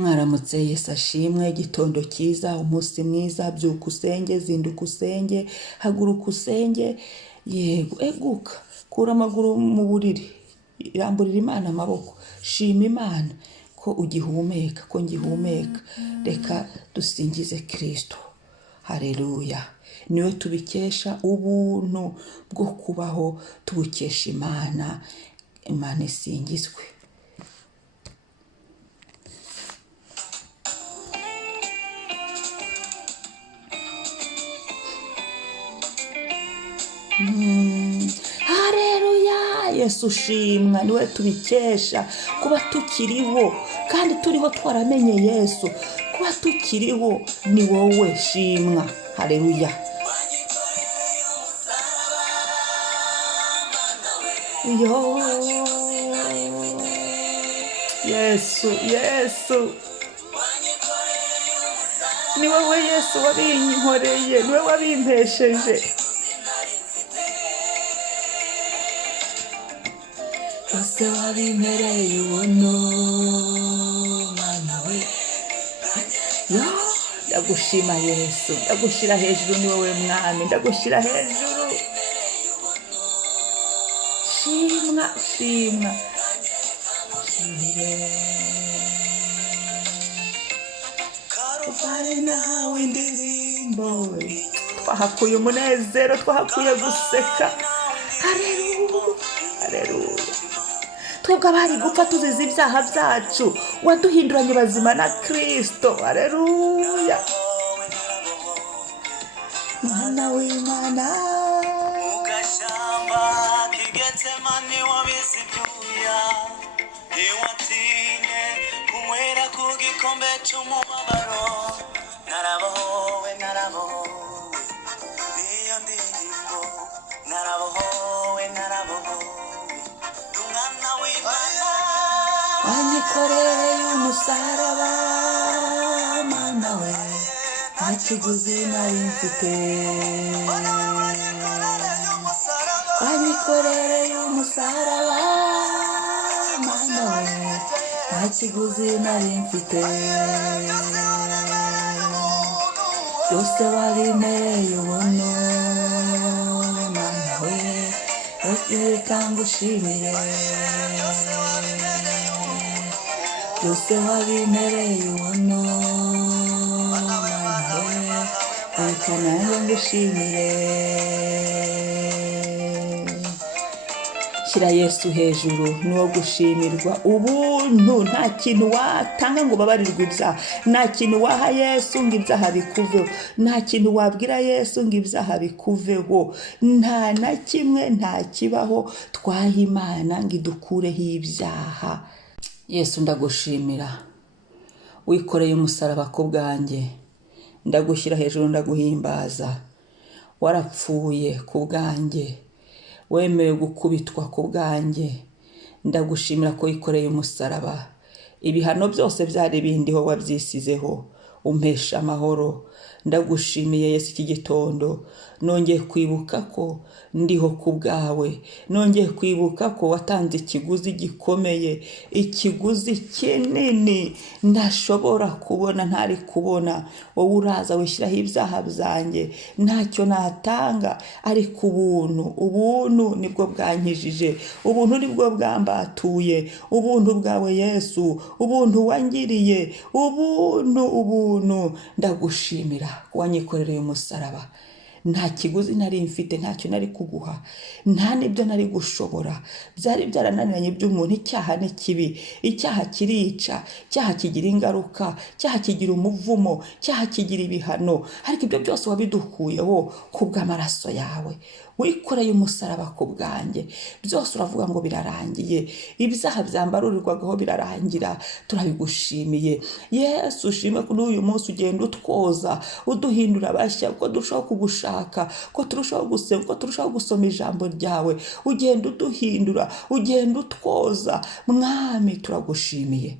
Mwaramutse, Yesu ashimwe. Igitondo cyiza, umunsi mwiza. Byuka usenge, zinduka usenge, haguruka usenge. Yego, eguka, kura amaguru mu buriri, iramburira Imana amaboko, shima Imana ko ugihumeka, ko ngihumeka. Reka dusingize Kristo. Haleluya. Niwe tubikesha, ubuntu bwo kubaho tubukesha Imana. Imana isingizwe. Haleluya. Yesu ushimwa, niwe tubikesha kuba tukiriho, kandi turiho twaramenye Yesu. Kuba tukiriho ni wowe shimwa. Haleluya. Yo Yesu, Yesu ni wowe Yesu wabinkoreye, ni wowe wabimpesheje. Ese wabimpereye ubuntu, Mana we. Yo, ndagushima Yesu, ndagushyira hejuru, ni wowe Mwami, ndagushyira hejuru. Shimwa, shimwa, shimire. Uvare nawe indirimbo, twahakuye umunezero, twahakuye guseka. Haleluya, haleluya. Twebwe abari gupfa tuzize ibyaha byacu, waduhinduranye bazima na Kristo. Haleluya. Mwana w'Imana, ugashamba k'Igetsemane wabisibyuya, ntiwatinye kunywera ku gikombe cy'umubabaro. Narabohowe, narabohowe, niyo ndirimbo. Narabohowe, narabohowe, umwana w'Imana. wanyikoreye umusaraba, Mana we, nta kiguzi nari mfite. Wanyikoreye umusaraba, Mana we, nta kiguzi nari mfite. Byose wabimereye ubuntu, Mana we, reka ngushimire. Byose wabimereye ubuntu, Mana we, reka nanjye ngushimire. Shyira Yesu hejuru, ni wo gushimirwa. Ubuntu, nta kintu watanga ngo ubabarirwe ibyaha, nta kintu waha Yesu ngo ibyaha bikuveho, nta kintu wabwira Yesu ngo ibyaha bikuveho. Nta na kimwe, nta kibaho twaha Imana ngo idukureho ibyaha. Yesu ndagushimira, wikoreye umusaraba ku bwanjye, ndagushyira hejuru, ndaguhimbaza. Warapfuye ku bwanjye, wemewe gukubitwa ku bwanjye. Ndagushimira ko wikoreye umusaraba. Ibihano byose byari bindiho wabyisizeho, umpesha amahoro. Ndagushimiye Yesu, iki gitondo nongeye kwibuka ko ndiho ku bwawe, nongeye kwibuka ko watanze ikiguzi gikomeye, ikiguzi kinini ntashobora kubona, ntari kubona. Wowe uraza wishyiraho ibyaha byanjye, ntacyo natanga, ariko ubuntu nibwo bwankijije, ubuntu nibwo bwambatuye, ubuntu bwawe Yesu, ubuntu wangiriye, ubuntu. Ndagushimira wanyikorereye umusaraba. Nta kiguzi nari mfite, ntacyo nari kuguha, nta n'ibyo nari gushobora. Byari byarananiranye by'umuntu. Icyaha ni kibi, icyaha kirica, icyaha kigira ingaruka, icyaha kigira umuvumo, icyaha kigira ibihano, ariko ibyo byose wabidukuyeho ku bw'amaraso yawe. Wikoreye umusaraba ku bwanjye, byose uravuga ngo birarangiye, ibyaha byambarurirwagaho birarangira. Turabigushimiye Yesu. Ushime ko n'uyu munsi ugenda utwoza, uduhindura bashya, ko turushaho kugushaka, ko turushaho gusenga, ko turushaho gusoma ijambo ryawe. Ugenda uduhindura, ugenda utwoza. Mwami, turagushimiye.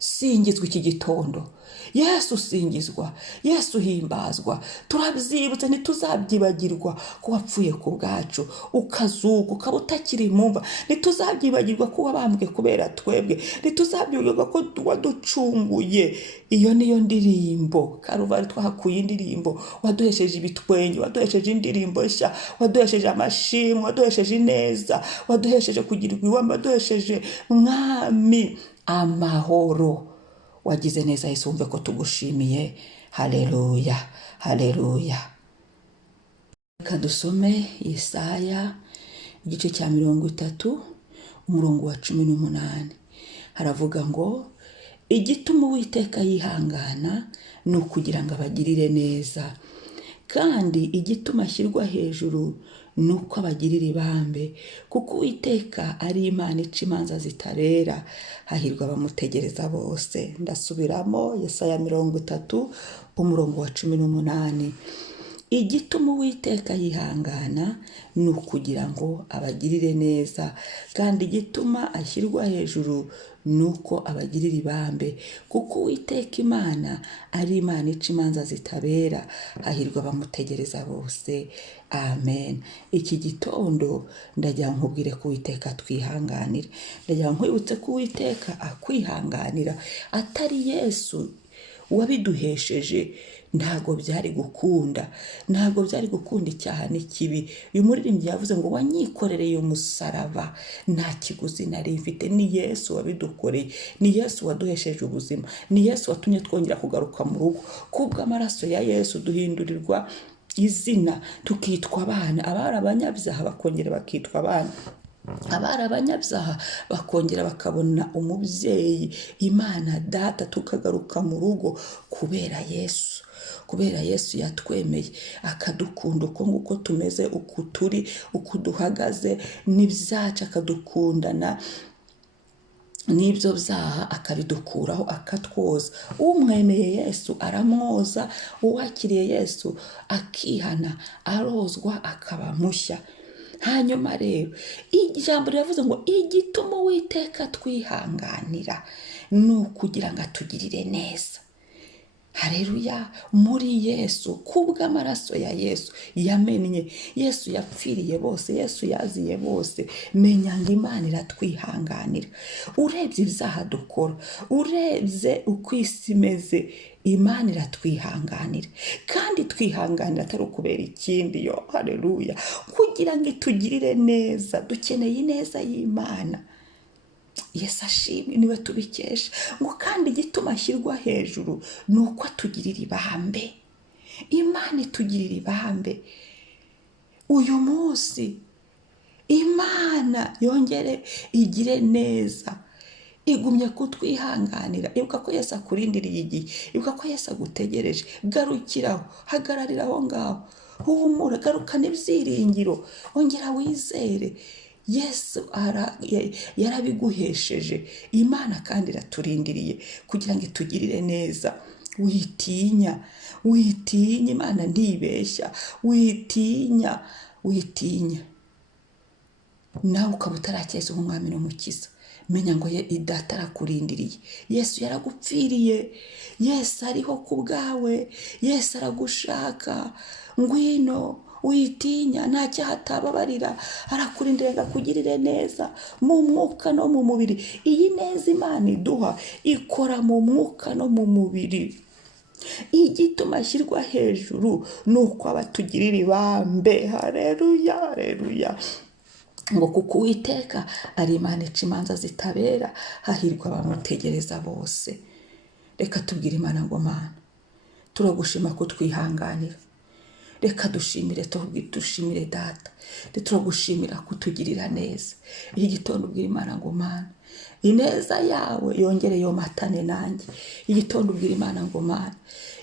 singizwa iki gitondo, Yesu singizwa, Yesu himbazwa. Turabyibutse ntituzabyibagirwa ko wapfuye ku bwacu ukazuka ukaba utakiri mumva. Ntituzabyibagirwa ko wabambwe kubera twebwe. Ntituzabyibagirwa ko waducunguye. Iyo niyo ndirimbo Karuvari twahakuye indirimbo, waduhesheje ibitwenge, waduhesheje indirimbo nshya, waduhesheje amashimwe, waduhesheje ineza, waduhesheje kugirirwa iwamba, waduhesheje mwami amahoro. Wagize neza Yesu, wumve ko tugushimiye. Haleluya, haleluya. Reka dusome Yesaya igice cya 30 umurongo wa 18. Haravuga ngo igituma Uwiteka yihangana ni ukugira ngo abagirire neza, kandi igituma ashyirwa hejuru ni uko abagirira ibambe, kuko Uwiteka ari Imana ica imanza zitabera, hahirwa abamutegereza bose. Ndasubiramo Yesaya 30 umurongo wa 18. Igituma Uwiteka yihangana ni ukugira ngo abagirire neza, kandi igituma ashyirwa hejuru ni uko abagirira ibambe, kuko Uwiteka Imana ari Imana ica imanza zitabera, hahirwa abamutegereza bose. Amen. Iki gitondo ndagira nkubwire ko Uwiteka twihanganira. Ndagira nkwibutse ko Uwiteka akwihanganira. Atari Yesu wabiduhesheje ntago byari gukunda, ntago byari gukunda icyaha n'ikibi. Uyu muririmbyi yavuze ngo wanyikorereye umusaraba, nta kiguzi nari mfite. Ni Yesu wabidukoreye, ni Yesu waduhesheje ubuzima, ni Yesu watumye twongera kugaruka mu rugo. Kubw'amaraso ya Yesu duhindurirwa izina, tukitwa abana. Abari abanyabyaha bakongera bakitwa abana, abari abanyabyaha bakongera bakabona umubyeyi Imana Data, tukagaruka mu rugo kubera Yesu. Kubera Yesu yatwemeye akadukunda uko nguko tumeze, uko turi, uko duhagaze n'ibyacu, akadukundana n'ibyo byaha akabidukuraho, akatwoza. Umwemeye Yesu aramwoza, uwakiriye Yesu akihana, arozwa, akaba mushya. Hanyuma rero ijambo riravuze ngo igituma Uwiteka twihanganira ni ukugira ngo atugirire neza. Haleluya. Muri Yesu, kubw'amaraso ya Yesu yamennye, Yesu yapfiriye bose, Yesu yaziye bose. Menya ngo Imana iratwihanganira. Urebye ibyaha dukora, urebye uko isi imeze, Imana iratwihanganira. Kandi twihanganira atari ukubera ikindi. Yo haleluya, kugira ngo itugirire neza. Dukeneye ineza y'Imana. Yesu ashimwe, niwe tubikesha. Ngo kandi igituma ashyirwa hejuru ni uko atugirira ibambe. Imana itugirira ibambe. Uyu munsi Imana yongere igire neza, igumye kutwihanganira. Ibuka ko Yesu akurindiriye igihe, ibuka ko Yesu agutegereje. Garukiraho, hagararira aho ngaho, humura, garukana ibyiringiro, ongera wizere. Yesu yarabiguhesheje. Imana kandi iraturindiriye kugira ngo itugirire neza. Witinya, witinya, Imana ntibeshya. Witinya, witinya. Nawe ukaba utarakeza umwami n'umukiza, menya ngo Data arakurindiriye. Yesu yaragupfiriye, Yesu ariho ku bwawe, Yesu aragushaka. Ngwino, witinya, nta cyaha atababarira. Arakurindira ngo akugirire neza mu mwuka no mu mubiri. Iyi neza Imana iduha ikora mu mwuka no mu mubiri. Igituma ashyirwa hejuru ni uko abatugirira ibambe. Haleluya, haleluya. Ngo kuko Uwiteka ari Imana ica imanza zitabera, hahirwa abamutegereza bose. Reka tubwire Imana ngo Mana, turagushima ko twihanganira. Reka dushimire Data, turagushimira kutugirira neza. Iki gitondo ubwira Imana ngo Mana, ineza yawe yongere yomatane nanjye. Igitondo ubwira Imana ngo Mana,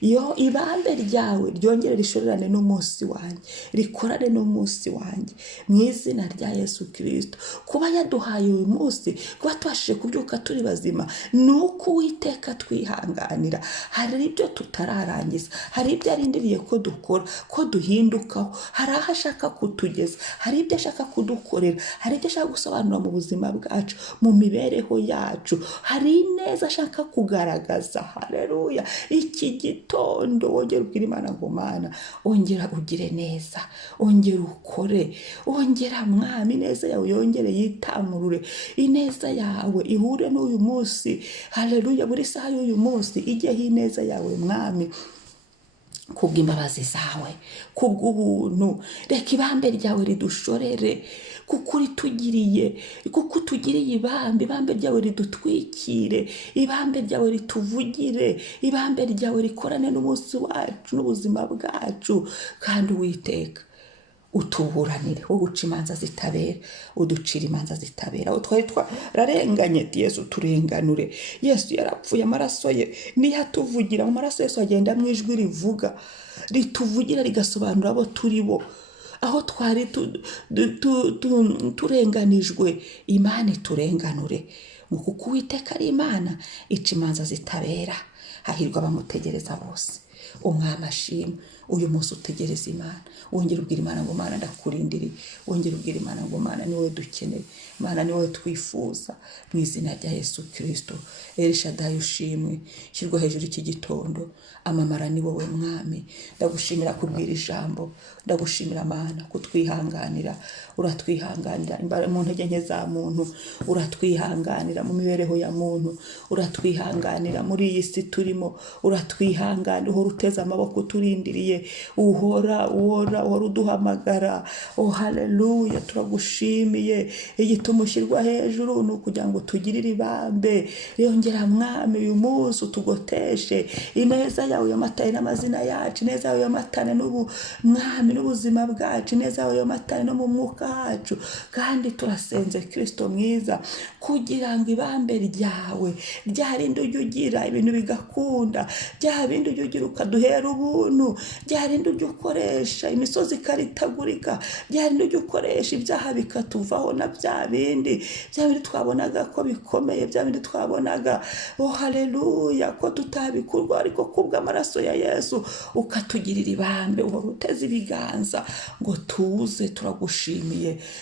iyo ibambe ryawe ryongere rishorerane n'umunsi wanjye, rikorane n'umunsi wanjye, mu izina rya Yesu Kristo. Kuba yaduhaye uyu munsi, kuba tubashije kubyuka turi bazima, ni uko Uwiteka twihanganira. Hari ibyo tutararangiza, hari ibyo arindiriye ko dukora, ko duhindukaho. Hari aho ashaka kutugeza, hari ibyo ashaka kudukorera, hari ibyo ashaka gusobanura mu buzima bwacu, mu mibereho mibereho yacu, hari ineza ashaka kugaragaza. Haleluya. Iki gitondo wongera ubwira Imana ngo Mana ongera ugire neza, ongera ukore, ongera Mwami ineza yawe yongere yitamurure, ineza yawe ihure n'uyu munsi. Haleluya. Buri saha y'uyu munsi ijyeho ineza yawe Mwami, kubw'imbabazi zawe, kubw'ubuntu. Reka ibambe ryawe ridushorere, kuko utugiriye ibambe ryawe ridutwikire, ibambe ryawe rituvugire, ibambe ryawe rikorane n'umunsi wacu n'ubuzima bwacu. Kandi Uwiteka utuburanire, wowe uca imanza zitabera, uducira imanza zitabera. Aho twari twararenganye, Yesu turenganure. Yesu yarapfuye, amaraso ye niyo atuvugira. Mu maraso Yesu agenda mu ijwi rivuga, rituvugira rigasobanura abo turi bo. Aho twari turenganijwe, Imana iturenganure, kuko Uwiteka ari Imana ica imanza zitabera. Hahirwa abamutegereza bose. Umwami ashimwe. Uyu munsi utegereza Imana, wongera ubwira Imana ngo Mana ndakurindiriye, wongera ubwira Imana ngo Mana ni wowe dukeneye, Mana ni wowe twifuza, mu izina rya Yesu Kristo. Elishadayi ushimwe, shyirwa hejuru iki gitondo, amamara ni wowe Mwami. Ndagushimira kubwira ijambo, ndagushimira Mana kutwihanganira, uratwihanganira mu ntege nke za muntu, uratwihanganira mu mibereho ya muntu, uratwihanganira muri iyi si turimo, uratwihanganira, uhora uteze amaboko turindiriye, uhora uduhamagara. Oh haleluya, turagushimiye. Igituma ushyirwa hejuru ni ukugira ngo tugirire ibambe. Yongera Mwami uyu munsi utugoteshe, ineza yawe yomatane n'amazina yacu, ineza yawe yomatane Mwami n'ubuzima bwacu, ineza yawe yomatane no mu mwuka wacu. Kandi turasenze Kristo mwiza, kugira ngo ibambe ryawe ryarinde ujya ugira ibintu bigakunda, bya bindi ujya ugira ukaduhera ubuntu, byarinde ujya ukoresha imisozi ikaritagurika, byarinde ujya ukoresha ibyaha bikatuvaho, na bya bindi twabonaga ko bikomeye, bya bindi twabonaga oh haleluya ko tutabikurwa, ariko kubw'amaraso ya Yesu ukatugirira ibambe, uhora uteze ibiganza ngo tuze.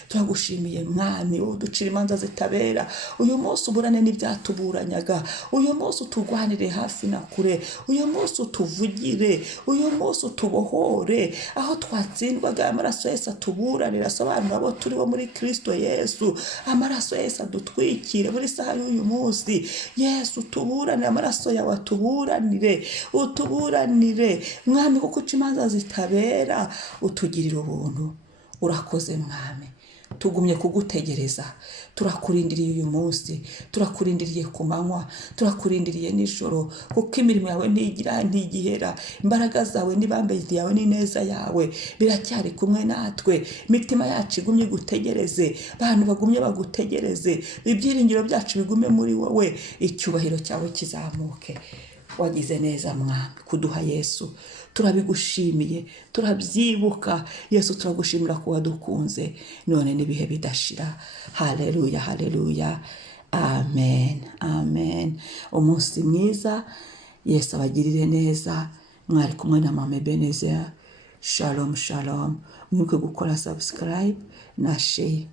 Turagushimiye Mwami, uducira imanza zitabera. Uyu munsi uburane n'ibyatuburanyaga, uyu munsi utugwanire hafi na kure, uyu munsi utuvugire, uyu munsi utubohore. Aho twatsindwaga, amaraso Yesu atuburanira, asobanura abo turi bo muri Kristo Yesu. Amaraso Yesu adutwikire buri saha y'uyu munsi. Yesu utuburanire, amaraso yawe atuburanire, utuburanire Mwami, kuko uca imanza zitabera, utugirira ubuntu. Urakoze Mwami, tugumye kugutegereza, turakurindiriye uyu munsi, turakurindiriye ku manywa, turakurindiriye nijoro, kuko imirimo yawe ntigihera, imbaraga zawe n'ibambe yawe n'ineza yawe biracyari kumwe natwe. Imitima yacu igumye gutegereze, abantu bagumye bagutegereze, ibyiringiro byacu bigume muri wowe, icyubahiro cyawe kizamuke. Wagize neza Mwami kuduha Yesu, turabigushimiye, turabyibuka Yesu, turagushimira ko wadukunze none n'ibihe bidashira. Haleluya, haleluya, amen, amen. Umunsi mwiza, Yesu abagirire neza. Mwari kumwe na Mama Ebenezer. Shalom, shalom. Mwibuke gukora subscribe na share.